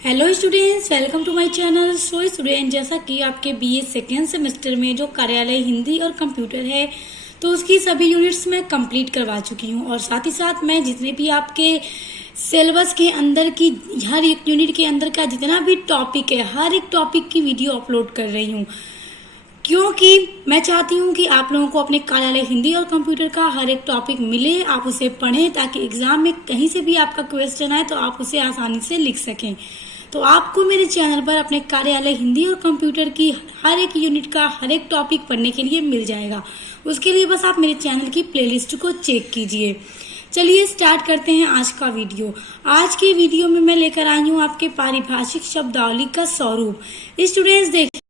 Hello students, welcome to my channel. So student, जैसा कि आपके बीए सेकेंड सेमेस्टर में जो कार्यालय हिंदी और कंप्यूटर है तो उसकी सभी यूनिट्स मैं कंप्लीट करवा चुकी हूँ और साथ ही साथ मैं जितने भी आपके सिलेबस के अंदर की हर एक यूनिट के अंदर का जितना भी टॉपिक है हर एक टॉपिक की वीडियो अपलोड कर रही हूँ, क्योंकि मैं चाहती हूँ कि आप लोगों को अपने कार्यालय हिंदी और कंप्यूटर का हर एक टॉपिक मिले, आप उसे पढ़ें ताकि एग्जाम में कहीं से भी आपका क्वेश्चन आए तो आप उसे आसानी से लिख सकें। तो आपको मेरे चैनल पर अपने कार्यालय हिंदी और कंप्यूटर की हर एक यूनिट का हर एक टॉपिक पढ़ने के लिए मिल जाएगा। उसके लिए बस आप मेरे चैनल की प्लेलिस्ट को चेक कीजिए। चलिए स्टार्ट करते हैं आज का वीडियो। आज की वीडियो में मैं लेकर आई हूँ आपके पारिभाषिक शब्दावली का स्वरूप। स्टूडेंट्स देखिए,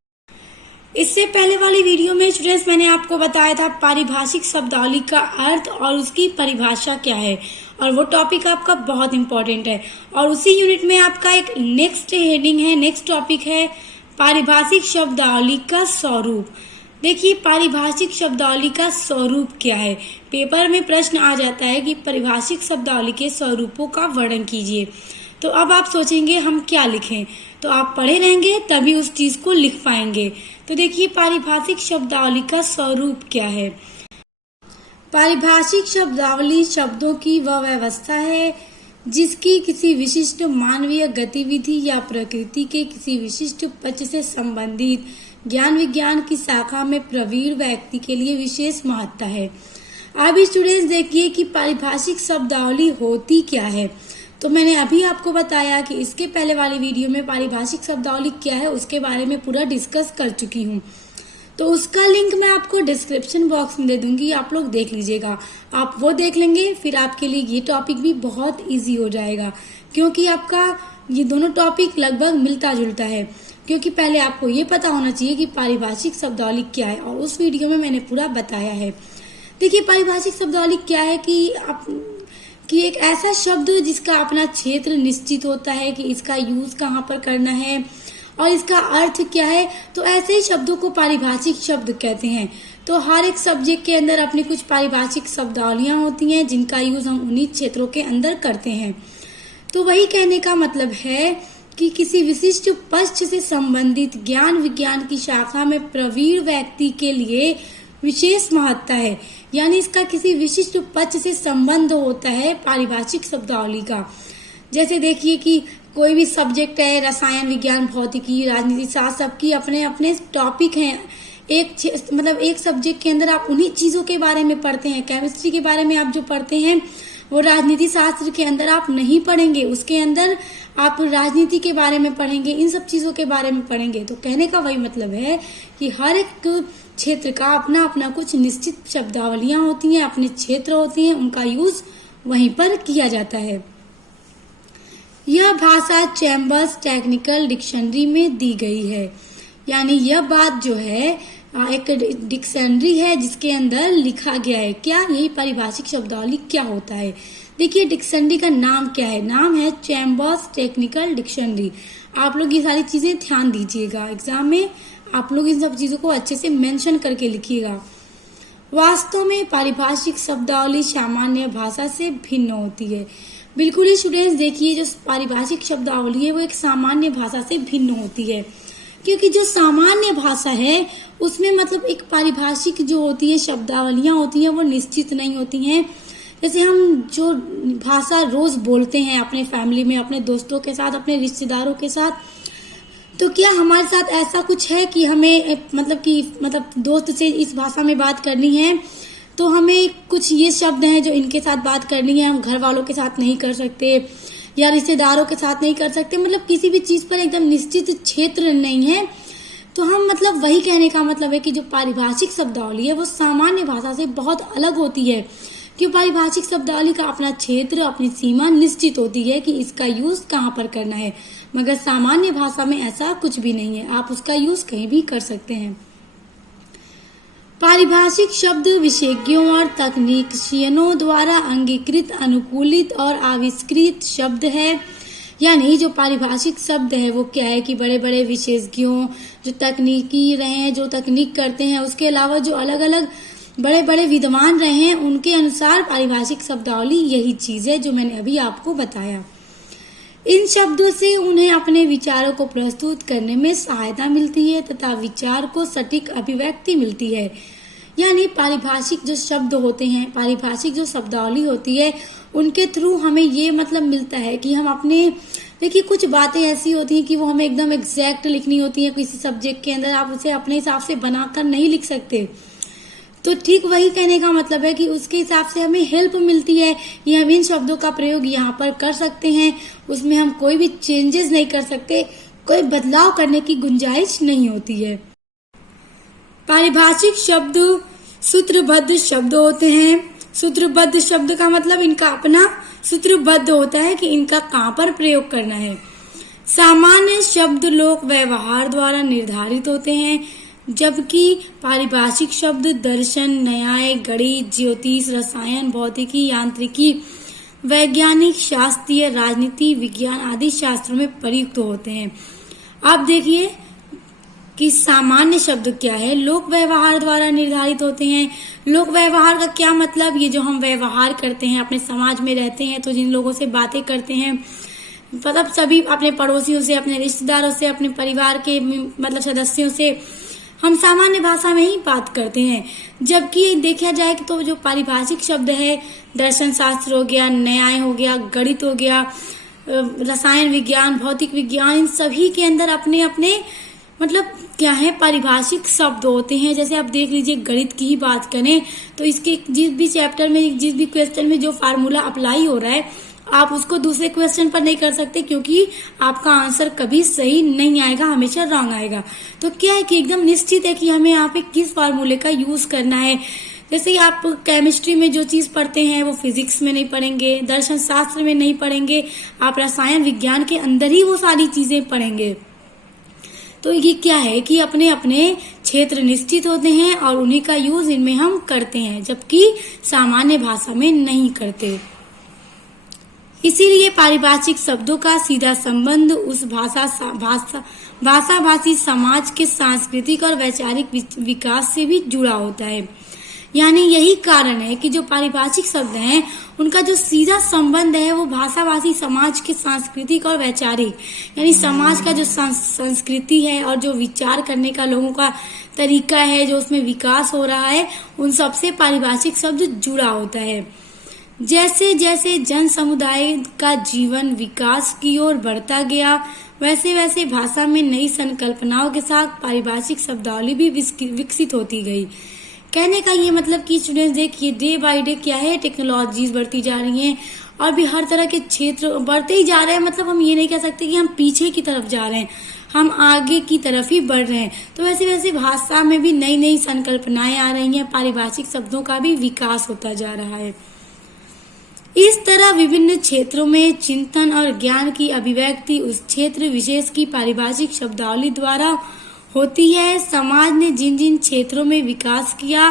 इससे पहले वाली वीडियो में स्टूडेंट्स मैंने आपको बताया था पारिभाषिक शब्दावली का अर्थ और उसकी परिभाषा क्या है, और वो टॉपिक आपका बहुत इंपॉर्टेंट है। और उसी यूनिट में आपका एक नेक्स्ट हेडिंग है, नेक्स्ट टॉपिक है पारिभाषिक शब्दावली का स्वरूप। देखिए, पारिभाषिक शब्दावली का स्वरूप क्या है। पेपर में प्रश्न आ जाता है कि पारिभाषिक शब्दावली के स्वरूपों का वर्णन कीजिए। तो अब आप सोचेंगे हम क्या लिखें, तो आप पढ़े रहेंगे तभी उस चीज को लिख पाएंगे। तो देखिए, पारिभाषिक शब्दावली का स्वरूप क्या है। पारिभाषिक शब्दावली शब्दों की वह व्यवस्था है जिसकी किसी विशिष्ट मानवीय गतिविधि या प्रकृति के किसी विशिष्ट पक्ष से संबंधित ज्ञान विज्ञान की शाखा में प्रवीण व्यक्ति के लिए विशेष महत्ता है। अब स्टूडेंट्स देखिए कि पारिभाषिक शब्दावली होती क्या है। तो मैंने अभी आपको बताया कि इसके पहले वाली वीडियो में पारिभाषिक शब्दावली क्या है उसके बारे में पूरा डिस्कस कर चुकी हूँ, तो उसका लिंक मैं आपको डिस्क्रिप्शन बॉक्स में दे दूंगी, आप लोग देख लीजिएगा। आप वो देख लेंगे, फिर आपके लिए ये टॉपिक भी बहुत इजी हो जाएगा, क्योंकि आपका ये दोनों टॉपिक लगभग मिलता जुलता है। क्योंकि पहले आपको ये पता होना चाहिए कि पारिभाषिक शब्दावली क्या है, और उस वीडियो में मैंने पूरा बताया है। देखिए, पारिभाषिक शब्दावली क्या है कि एक ऐसा शब्द जिसका अपना क्षेत्र निश्चित होता है कि इसका यूज कहाँ पर करना है और इसका अर्थ क्या है। तो ऐसे ही शब्दों को पारिभाषिक शब्द कहते हैं। तो हर एक सब्जेक्ट के अंदर अपनी कुछ पारिभाषिक शब्दावलियां होती हैं जिनका यूज हम उन्हीं क्षेत्रों के अंदर करते हैं। तो वही कहने का मतलब है कि किसी विशिष्ट पक्ष से संबंधित ज्ञान विज्ञान की शाखा में प्रवीण व्यक्ति के लिए विशेष महत्ता है, यानी इसका किसी विशिष्ट पक्ष से संबंध होता है पारिभाषिक शब्दावली का। जैसे देखिए कि कोई भी सब्जेक्ट है, रसायन विज्ञान, भौतिकी, राजनीति शास्त्र, सबकी अपने अपने टॉपिक हैं। एक सब्जेक्ट के अंदर आप उन्हीं चीजों के बारे में पढ़ते हैं। केमिस्ट्री के बारे में आप जो पढ़ते हैं वो राजनीति शास्त्र के अंदर आप नहीं पढ़ेंगे, उसके अंदर आप राजनीति के बारे में पढ़ेंगे, इन सब चीजों के बारे में पढ़ेंगे। तो कहने का वही मतलब है कि हर एक क्षेत्र का अपना अपना कुछ निश्चित शब्दावलियां होती हैं, अपने क्षेत्र होते हैं, उनका यूज वहीं पर किया जाता है। यह भाषा चैम्बर्स टेक्निकल डिक्शनरी में दी गई है, यानी यह बात जो है एक डिक्शनरी है जिसके अंदर लिखा गया है। क्या यही पारिभाषिक शब्दावली क्या होता है। देखिए, डिक्शनरी का नाम क्या है, नाम है चैम्बर्स टेक्निकल डिक्शनरी। आप लोग ये सारी चीजें ध्यान दीजिएगा, एग्जाम में आप लोग इन सब चीजों को अच्छे से मेंशन करके लिखिएगा। वास्तव में पारिभाषिक शब्दावली सामान्य भाषा से भिन्न होती है। बिल्कुल ही स्टूडेंट्स, देखिए जो पारिभाषिक शब्दावली है वो एक सामान्य भाषा से भिन्न होती है, क्योंकि जो सामान्य भाषा है उसमें मतलब एक पारिभाषिक जो होती है शब्दावलियां होती हैं वो निश्चित नहीं होती हैं। जैसे हम जो भाषा रोज बोलते हैं अपने फैमिली में, अपने दोस्तों के साथ, अपने रिश्तेदारों के साथ, तो क्या हमारे साथ ऐसा कुछ है कि हमें मतलब दोस्त से इस भाषा में बात करनी है तो हमें कुछ ये शब्द हैं जो इनके साथ बात करनी है, हम घर वालों के साथ नहीं कर सकते या रिश्तेदारों के साथ नहीं कर सकते, मतलब किसी भी चीज पर एकदम निश्चित क्षेत्र नहीं है। तो हम मतलब वही कहने का मतलब है कि जो पारिभाषिक शब्दावली है वो सामान्य भाषा से बहुत अलग होती है, क्योंकि पारिभाषिक शब्दावली का अपना क्षेत्र, अपनी सीमा निश्चित होती है कि इसका यूज कहाँ पर करना है, मगर सामान्य भाषा में ऐसा कुछ भी नहीं है, आप उसका यूज कहीं भी कर सकते हैं। पारिभाषिक शब्द विशेषज्ञों और तकनीशियनों द्वारा अंगीकृत, अनुकूलित और आविष्कृत शब्द है। यानी जो पारिभाषिक शब्द है वो क्या है कि बड़े बड़े विशेषज्ञों, जो तकनीकी रहे हैं, जो तकनीक करते हैं, उसके अलावा जो अलग अलग बड़े बड़े विद्वान रहे हैं, उनके अनुसार पारिभाषिक शब्दावली यही चीज है जो मैंने अभी आपको बताया। इन शब्दों से उन्हें अपने विचारों को प्रस्तुत करने में सहायता मिलती है तथा विचार को सटीक अभिव्यक्ति मिलती है। यानी पारिभाषिक जो शब्द होते हैं, पारिभाषिक जो शब्दावली होती है, उनके थ्रू हमें ये मतलब मिलता है कि हम अपने, देखिए कुछ बातें ऐसी होती हैं कि वो हमें एकदम एग्जैक्ट लिखनी होती है किसी सब्जेक्ट के अंदर, आप उसे अपने हिसाब से बनाकर नहीं लिख सकते। तो ठीक वही कहने का मतलब है कि उसके हिसाब से हमें हेल्प मिलती है, ये हम इन शब्दों का प्रयोग यहाँ पर कर सकते हैं, उसमें हम कोई भी चेंजेस नहीं कर सकते, कोई बदलाव करने की गुंजाइश नहीं होती है। पारिभाषिक शब्द सूत्रबद्ध शब्द होते हैं। सूत्रबद्ध शब्द का मतलब इनका अपना सूत्रबद्ध होता है कि इनका कहाँ पर प्रयोग करना है। सामान्य शब्द लोक व्यवहार द्वारा निर्धारित होते हैं, जबकि पारिभाषिक शब्द दर्शन, न्याय, गणित, ज्योतिष, रसायन, भौतिकी, यांत्रिकी, वैज्ञानिक, शास्त्रीय, राजनीति, विज्ञान आदि शास्त्रों में प्रयुक्त होते हैं। आप देखिए कि सामान्य शब्द क्या है, लोक व्यवहार द्वारा निर्धारित होते हैं। लोक व्यवहार का क्या मतलब, ये जो हम व्यवहार करते हैं, अपने समाज में रहते हैं तो जिन लोगों से बातें करते हैं, मतलब सभी अपने पड़ोसियों से, अपने रिश्तेदारों से, अपने परिवार के मतलब सदस्यों से हम सामान्य भाषा में ही बात करते हैं। जबकि देखा जाए कि तो जो पारिभाषिक शब्द है, दर्शन शास्त्र हो गया, न्याय हो गया, गणित हो गया, रसायन विज्ञान, भौतिक विज्ञान, इन सभी के अंदर अपने अपने मतलब क्या है, पारिभाषिक शब्द होते हैं। जैसे आप देख लीजिए, गणित की ही बात करें तो इसके जिस भी चैप्टर में, जिस भी क्वेश्चन में जो फार्मूला अप्लाई हो रहा है, आप उसको दूसरे क्वेश्चन पर नहीं कर सकते, क्योंकि आपका आंसर कभी सही नहीं आएगा, हमेशा रॉन्ग आएगा। तो क्या है कि एकदम निश्चित है कि हमें यहाँ पे किस फार्मूले का यूज करना है। जैसे आप केमिस्ट्री में जो चीज पढ़ते हैं वो फिजिक्स में नहीं पढ़ेंगे, दर्शन शास्त्र में नहीं पढ़ेंगे, आप रसायन विज्ञान के अंदर ही वो सारी चीजें पढ़ेंगे। तो ये क्या है कि अपने अपने क्षेत्र निश्चित होते हैं और उन्हीं का यूज इनमें हम करते हैं, जबकि सामान्य भाषा में नहीं करते। इसीलिए पारिभाषिक शब्दों का सीधा संबंध उस भाषाभाषी समाज के सांस्कृतिक और वैचारिक विकास से भी जुड़ा होता है। यानी यही कारण है कि जो पारिभाषिक शब्द हैं, उनका जो सीधा संबंध है वो भाषाभाषी समाज के सांस्कृतिक और वैचारिक, यानी समाज का जो संस्कृति है और जो विचार करने का लोगों का तरीका है, जो उसमें विकास हो रहा है, उन सबसे पारिभाषिक शब्द जुड़ा होता है। जैसे जैसे जन समुदाय का जीवन विकास की ओर बढ़ता गया, वैसे वैसे भाषा में नई संकल्पनाओं के साथ पारिभाषिक शब्दावली भी विकसित होती गई। कहने का ये मतलब कि स्टूडेंट्स देखिए, डे बाय डे क्या है, टेक्नोलॉजीज बढ़ती जा रही हैं और भी हर तरह के क्षेत्र बढ़ते ही जा रहे हैं। मतलब हम ये नहीं कह सकते कि हम पीछे की तरफ जा रहे हैं, हम आगे की तरफ ही बढ़ रहे हैं। तो वैसे वैसे भाषा में भी नई नई संकल्पनाएं आ रही हैं, पारिभाषिक शब्दों का भी विकास होता जा रहा है। इस तरह विभिन्न क्षेत्रों में चिंतन और ज्ञान की अभिव्यक्ति उस क्षेत्र विशेष की पारिभाषिक शब्दावली द्वारा होती है। समाज ने जिन जिन क्षेत्रों में विकास किया,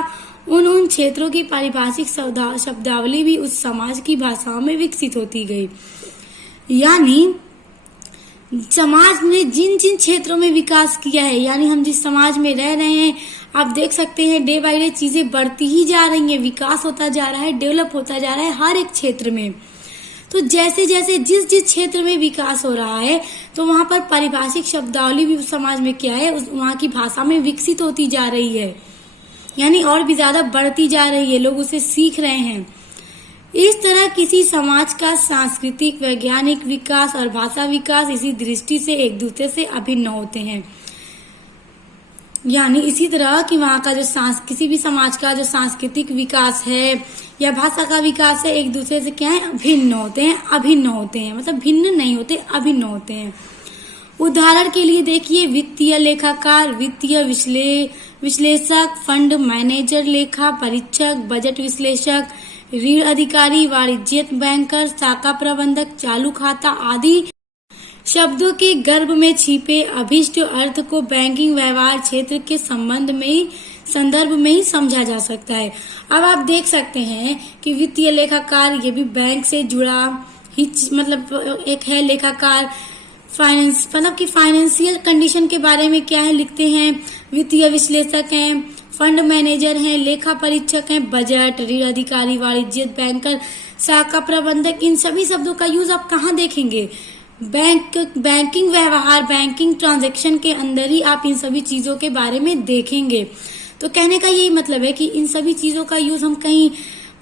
उन क्षेत्रों की पारिभाषिक शब्दावली भी उस समाज की भाषाओं में विकसित होती गई। यानी समाज ने जिन जिन क्षेत्रों में विकास किया है, यानी हम जिस समाज में रह रहे हैं, आप देख सकते हैं डे बाय डे चीजें बढ़ती ही जा रही हैं, विकास होता जा रहा है, डेवलप होता जा रहा है हर एक क्षेत्र में। तो जैसे जैसे जिस जिस क्षेत्र में विकास हो रहा है, तो वहां पर पारिभाषिक शब्दावली भी उस समाज में क्या है, वहां की भाषा में विकसित होती जा रही है, यानी और भी ज्यादा बढ़ती जा रही है, लोग उसे सीख रहे हैं। इस तरह किसी समाज का सांस्कृतिक, वैज्ञानिक विकास और भाषा विकास इसी दृष्टि से एक दूसरे से अभिन्न होते हैं। यानी इसी तरह कि वहाँ का जो किसी भी समाज का जो सांस्कृतिक विकास है या भाषा का विकास है, एक दूसरे से क्या है, भिन्न होते हैं, अभिन्न होते हैं। मतलब भिन्न नहीं होते, अभिन्न होते हैं। उदाहरण के लिए देखिए, वित्तीय लेखाकार, वित्तीय विश्लेषक, फंड मैनेजर, लेखा परीक्षक, बजट विश्लेषक, ऋण अधिकारी, वाणिज्यिक बैंकर, शाखा प्रबंधक, चालू खाता आदि शब्दों के गर्भ में छिपे अभिष्ट अर्थ को बैंकिंग व्यवहार क्षेत्र के संदर्भ में ही समझा जा सकता है। अब आप देख सकते हैं कि वित्तीय लेखाकार, ये भी बैंक से जुड़ा ही मतलब एक है लेखाकार। फाइनेंस मतलब कि फाइनेंशियल कंडीशन के बारे में क्या है लिखते हैं। वित्तीय विश्लेषक हैं, फंड मैनेजर हैं, लेखा परीक्षक हैं, बजट, ऋण अधिकारी, वाणिज्यिक बैंकर, शाखा प्रबंधक, इन सभी शब्दों का यूज आप कहाँ देखेंगे, बैंकिंग व्यवहार, बैंकिंग ट्रांजैक्शन के अंदर ही आप इन सभी चीजों के बारे में देखेंगे। तो कहने का यही मतलब है कि इन सभी चीजों का यूज हम कहीं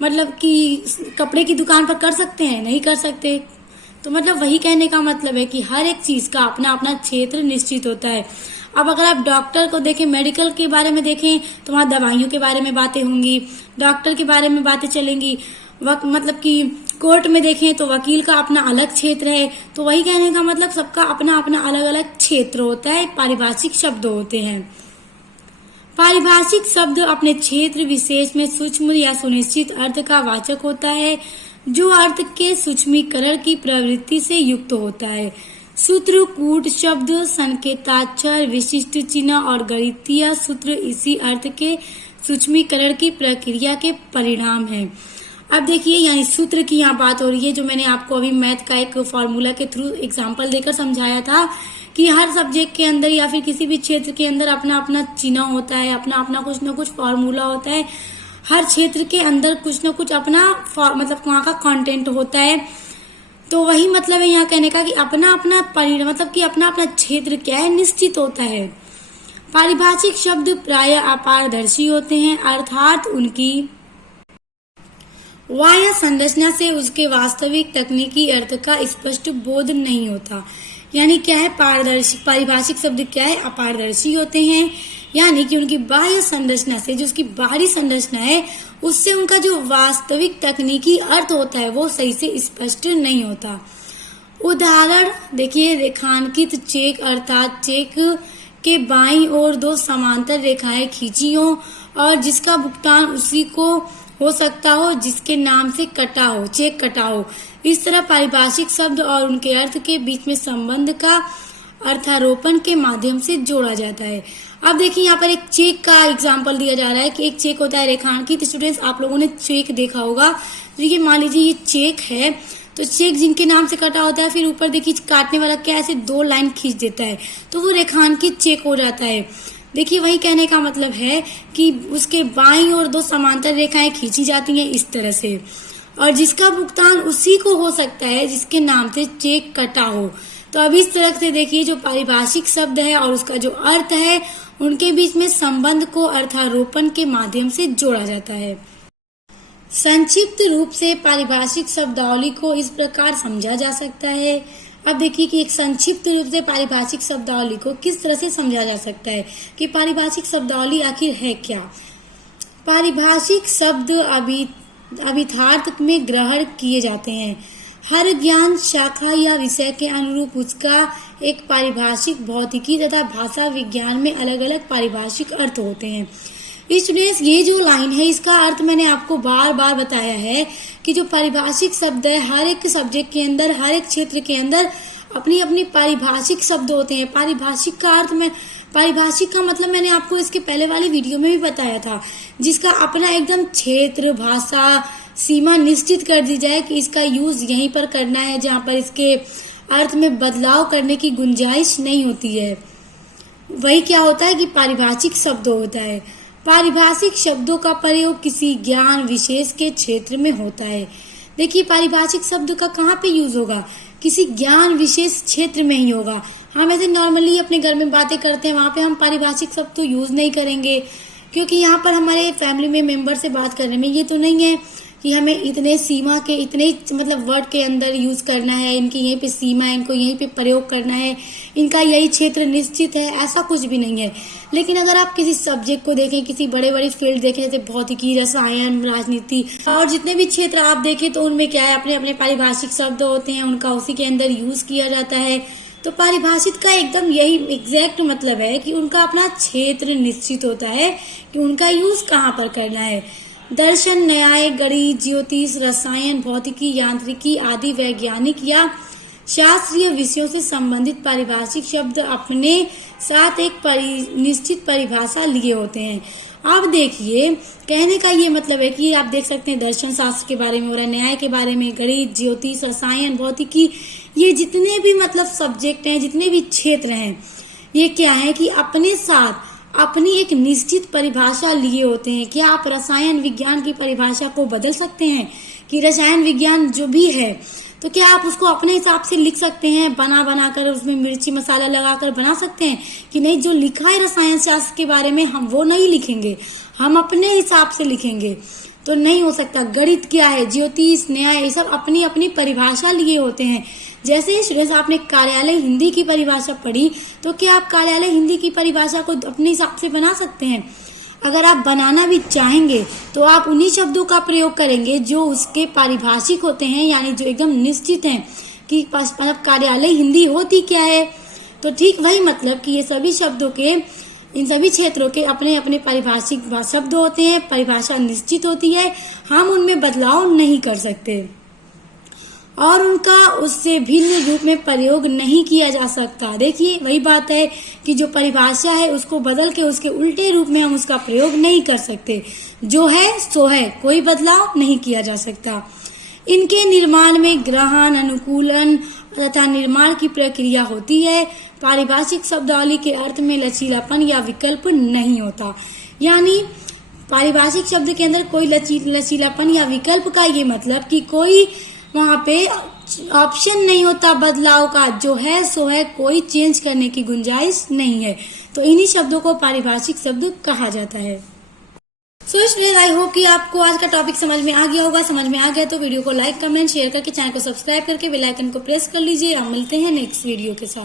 मतलब कि कपड़े की दुकान पर कर सकते हैं, नहीं कर सकते। तो मतलब वही कहने का मतलब है कि हर एक चीज का अपना अपना क्षेत्र निश्चित होता है। अब अगर आप डॉक्टर को देखें, मेडिकल के बारे में देखें, तो वहाँ दवाइयों के बारे में बातें होंगी, डॉक्टर के बारे में बातें चलेंगी। मतलब कि कोर्ट में देखें तो वकील का अपना अलग क्षेत्र है। तो वही कहने का मतलब सबका अपना अपना अलग अलग क्षेत्र होता है, पारिभाषिक शब्द होते हैं। पारिभाषिक शब्द अपने क्षेत्र विशेष में सूक्ष्म या सुनिश्चित अर्थ का वाचक होता है, जो अर्थ के सूक्ष्मीकरण की प्रवृत्ति से युक्त होता है। सूत्र, कूट शब्द, संकेताक्षर, विशिष्ट चिन्ह और गणितीय सूत्र इसी अर्थ के सूक्ष्मीकरण की प्रक्रिया के परिणाम हैं। अब देखिए, यानी सूत्र की यहाँ बात हो रही है, जो मैंने आपको अभी मैथ का एक फॉर्मूला के थ्रू एग्जांपल देकर समझाया था कि हर सब्जेक्ट के अंदर या फिर किसी भी क्षेत्र के अंदर अपना अपना चिन्ह होता है, अपना अपना कुछ न कुछ फॉर्मूला होता है। हर क्षेत्र के अंदर कुछ न कुछ अपना मतलब वहाँ का कंटेंट होता है। तो वही मतलब है यहाँ कहने का कि अपना अपना परिणाम, मतलब कि अपना अपना क्षेत्र क्या है, निश्चित होता है। पारिभाषिक शब्द प्रायः अपारदर्शी होते हैं, अर्थात उनकी वाह्य संरचना से उसके वास्तविक तकनीकी अर्थ का स्पष्ट बोध नहीं होता। यानी क्या है, पारदर्शी, पारिभाषिक शब्द क्या है, अपारदर्शी होते हैं। यानी कि उनकी बाह्य संरचना से, जो उसकी बाहरी संरचना है, उससे उनका जो वास्तविक तकनीकी अर्थ होता है वो सही से स्पष्ट नहीं होता। उदाहरण देखिए, रेखांकित चेक अर्थात चेक के बाईं ओर दो समांतर रेखाएं खींची हो और जिसका भुगतान उसी को हो सकता हो जिसके नाम से कटा हो, चेक कटा हो। इस तरह पारिभाषिक शब्द और उनके अर्थ के बीच में संबंध का अर्थारोपण के माध्यम से जोड़ा जाता है। अब देखिए, यहाँ पर एक चेक का एग्जाम्पल दिया जा रहा है कि एक चेक होता है रेखांकित। स्टूडेंट्स, आप लोगों ने चेक देखा होगा। तो ये मान लीजिए ये चेक है, तो चेक जिनके नाम से कटा होता है, फिर ऊपर देखिए काटने वाला क्या ऐसे दो लाइन खींच देता है, तो वो रेखांकित चेक हो जाता है। देखिए, वही कहने का मतलब है कि उसके बाईं ओर दो समांतर रेखाएं खींची जाती हैं इस तरह से, और जिसका भुगतान उसी को हो सकता है जिसके नाम से चेक कटा हो। तो अब इस तरह से देखिए, जो पारिभाषिक शब्द है और उसका जो अर्थ है, उनके बीच में संबंध को अर्थारोपण के माध्यम से जोड़ा जाता है। संक्षिप्त रूप से पारिभाषिक शब्दावली को इस प्रकार समझा जा सकता है। अब देखिए कि एक संक्षिप्त रूप से पारिभाषिक शब्दावली को किस तरह से समझा जा सकता है कि पारिभाषिक शब्दावली आखिर है क्या। पारिभाषिक शब्द अभिधार्थ में ग्रहण किए जाते हैं। हर ज्ञान शाखा या विषय के अनुरूप उसका एक पारिभाषिक, भौतिकी तथा भाषा विज्ञान में अलग अलग पारिभाषिक अर्थ होते हैं। स्टूडेंट्स, ये जो लाइन है इसका अर्थ मैंने आपको बार बार बताया है कि जो पारिभाषिक शब्द है, हर एक सब्जेक्ट के अंदर, हर एक क्षेत्र के अंदर अपनी अपनी पारिभाषिक शब्द होते हैं। पारिभाषिक का अर्थ में, पारिभाषिक का मतलब मैंने आपको इसके पहले वाली वीडियो में भी बताया था, जिसका अपना एकदम क्षेत्र, भाषा, सीमा निश्चित कर दी जाए कि इसका यूज यहीं पर करना है, जहाँ पर इसके अर्थ में बदलाव करने की गुंजाइश नहीं होती है। वही क्या होता है कि पारिभाषिक शब्द होता है। पारिभाषिक शब्दों का प्रयोग किसी ज्ञान विशेष के क्षेत्र में होता है। देखिए, पारिभाषिक शब्द का कहाँ पे यूज होगा, किसी ज्ञान विशेष क्षेत्र में ही होगा। हम ऐसे नॉर्मली अपने घर में बातें करते हैं, वहाँ पे हम पारिभाषिक शब्द तो यूज नहीं करेंगे, क्योंकि यहाँ पर हमारे फैमिली में मेंबर से बात करने में ये तो नहीं है कि हमें इतने सीमा के, इतने मतलब वर्ड के अंदर यूज करना है, इनकी यहीं पे सीमा है, इनको यहीं पे प्रयोग करना है, इनका यही क्षेत्र निश्चित है, ऐसा कुछ भी नहीं है। लेकिन अगर आप किसी सब्जेक्ट को देखें, किसी बड़े बड़े फील्ड देखें, जैसे भौतिकी, रसायन, राजनीति और जितने भी क्षेत्र आप देखें, तो उनमें क्या है, अपने अपने पारिभाषिक शब्द होते हैं, उनका उसी के अंदर यूज किया जाता है। तो पारिभाषिक का एकदम यही एग्जैक्ट मतलब है कि उनका अपना क्षेत्र निश्चित होता है कि उनका यूज कहाँ पर करना है। दर्शन, न्याय, गणित, ज्योतिष, रसायन, भौतिकी, यांत्रिकी आदि वैज्ञानिक या शास्त्रीय विषयों से संबंधित पारिभाषिक शब्द अपने साथ एक निश्चित परिभाषा लिए होते हैं। अब देखिए, कहने का ये मतलब है कि आप देख सकते हैं दर्शन शास्त्र के बारे में हो रहा है, न्याय के बारे में, गणित, ज्योतिष, रसायन, भौतिकी, ये जितने भी मतलब सब्जेक्ट हैं, जितने भी क्षेत्र हैं, ये क्या है कि अपने साथ अपनी एक निश्चित परिभाषा लिए होते हैं। क्या आप रसायन विज्ञान की परिभाषा को बदल सकते हैं कि रसायन विज्ञान जो भी है, तो क्या आप उसको अपने हिसाब से लिख सकते हैं, बना कर उसमें मिर्ची मसाला लगाकर बना सकते हैं? कि नहीं, जो लिखा है रसायन शास्त्र के बारे में हम वो नहीं लिखेंगे, हम अपने हिसाब से लिखेंगे। तो नहीं हो सकता। गणित क्या है, ज्योतिष, न्याय, ये सब अपनी अपनी परिभाषा लिए होते हैं। जैसे स्टूडेंट्स आपने कार्यालय हिंदी की परिभाषा पढ़ी, तो क्या आप कार्यालय हिंदी की परिभाषा को अपने हिसाब से बना सकते हैं? अगर आप बनाना भी चाहेंगे तो आप उन्हीं शब्दों का प्रयोग करेंगे जो उसके पारिभाषिक होते हैं, यानी जो एकदम निश्चित हैं कि मतलब कार्यालय हिंदी होती क्या है। तो ठीक वही मतलब कि ये सभी शब्दों के, इन सभी क्षेत्रों के अपने अपने पारिभाषिक शब्द होते हैं, परिभाषा निश्चित होती है, हम उनमें बदलाव नहीं कर सकते और उनका उससे भिन्न रूप में प्रयोग नहीं किया जा सकता। देखिए वही बात है कि जो परिभाषा है उसको बदल के उसके उल्टे रूप में हम उसका प्रयोग नहीं कर सकते। जो है सो है, कोई बदलाव नहीं किया जा सकता। इनके निर्माण में ग्रहण, अनुकूलन तथा निर्माण की प्रक्रिया होती है। पारिभाषिक शब्दावली के अर्थ में लचीलापन या विकल्प नहीं होता, यानी पारिभाषिक शब्द के अंदर कोई लचीलापन या विकल्प का ये मतलब कि कोई वहां पे ऑप्शन नहीं होता बदलाव का। जो है सो है, कोई चेंज करने की गुंजाइश नहीं है। तो इन्हीं शब्दों को पारिभाषिक शब्द कहा जाता है। सो स्टूडेंट्स, आई होप कि आपको आज का टॉपिक समझ में आ गया होगा। समझ में आ गया तो वीडियो को लाइक, कमेंट, शेयर करके चैनल को सब्सक्राइब करके बेल आइकन को प्रेस कर लीजिए। हम मिलते हैं नेक्स्ट वीडियो के साथ।